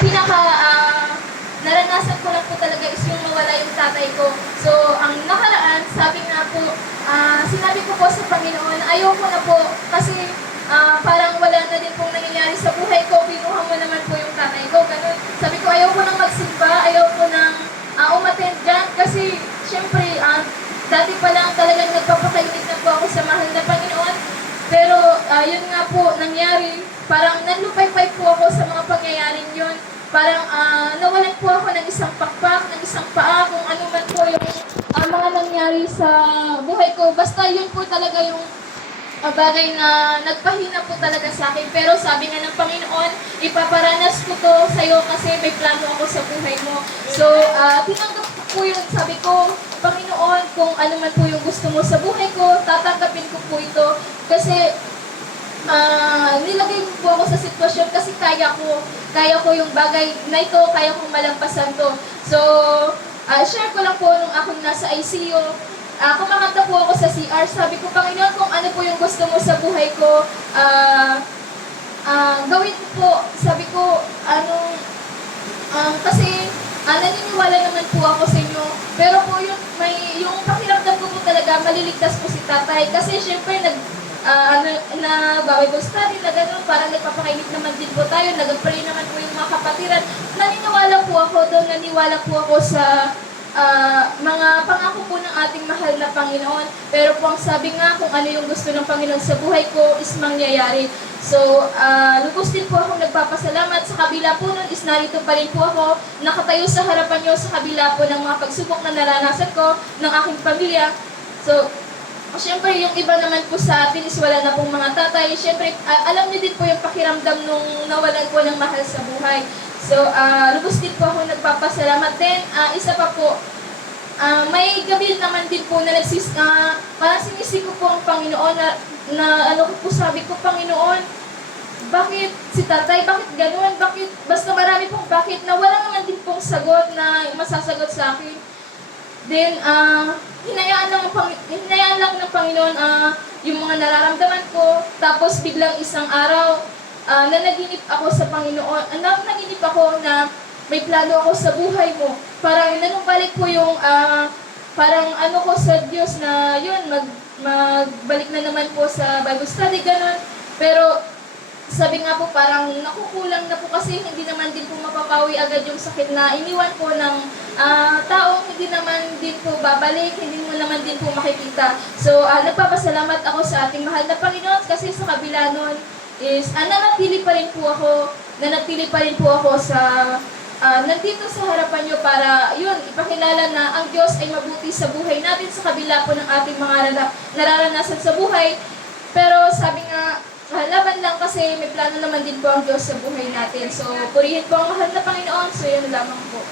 pinaka naranasan ko lang po talaga is yung mawala yung tatay ko. So, ang nakaraan, sabi nga po, sinabi ko po sa Panginoon, ayoko na po kasi parang wala na din pong nangyayari sa buhay ko, binuha mo naman po yung tatay ko, ganun. Sabi ko, ayoko nang magsimba, ayoko nang umattend dyan kasi syempre, dati pa lang talagang nagpapakainit na po ako sa mahal na Panginoon. Pero yun nga po nangyari, parang nanlupay-pay po ako sa mga pangyayaring yun. Parang nawalan po ako ng isang pakpak, ng isang paa, kung ano man po yung mga nangyari sa buhay ko. Basta yun po talaga yung bagay na nagpahina po talaga sa akin. Pero sabi nga ng Panginoon, ipaparanas ko to sa'yo kasi may plano ako sa buhay mo. So, tinanggap ko po yun. Sabi ko, Panginoon, kung ano man po yung gusto mo sa buhay ko, tatanggapin ko po ito. Kasi, nilagay po ako sa sitwasyon kasi kaya ko yung bagay na ito, kaya kong malampasan to. So, share ko lang po nung akong nasa ICU. Kumakanta po ako sa CR. Sabi ko, Panginoon, kung ano po yung gusto mo sa buhay ko, gawin ko po. Sabi ko, kasi naniniwala naman po ako sa inyo. Pero po yung pakiramdam ko po talaga, maliligtas po si tatay. Kasi syempre, Bible study na gano'n, parang nagpapakainit naman din po tayo, nag-pray naman po yung mga kapatiran. Naniniwala po ako doon, naniwala po ako sa mga pangako po ng ating mahal na Panginoon. Pero po ang sabi nga, kung ano yung gusto ng Panginoon sa buhay ko is mangyayari. So, lubos din po akong nagpapasalamat. Sa kabila po nun is narito pa rin po ako, nakatayo sa harapan nyo sa kabila po ng mga pagsubok na naranasan ko ng aking pamilya. So, siyempre, yung iba naman po sa atin is wala na pong mga tatay. Siyempre, alam niyo din po yung pakiramdam nung nawalan po ng mahal sa buhay. So, lubos din po ako nagpapasalamat. Then, isa pa po, may gabi naman din po na parang sinisik ko po ang Panginoon na sabi ko, Panginoon, bakit si tatay, bakit gano'n, bakit, basta marami pong bakit, na wala naman din pong sagot na masasagot sa akin. Then, hinayaan lang ng Panginoon yung mga nararamdaman ko. Tapos biglang isang araw, nanaginip ako sa Panginoon. Nanaginip ako na may plano ako sa buhay mo. Parang nanumbalik po yung, parang ko sa Diyos na yun, magbalik na naman po sa Bible study, gano'n. Pero, sabi nga po, parang nakukulang na po kasi hindi naman din po mapapawi agad yung sakit na iniwan po ng taong hindi naman din po babalik, hindi mo naman din po makikita. So, nagpapasalamat ako sa ating mahal na Panginoon kasi sa kabila nun is nanatili pa rin po ako sa nandito sa harapan nyo para yun, ipakilala na ang Diyos ay mabuti sa buhay natin sa kabila po ng ating mga nararanasan sa buhay. Pero sabi nga, laban lang kasi may plano naman din po ang Diyos sa buhay natin. So, purihin po ang mahal na Panginoon. So, yun lamang po.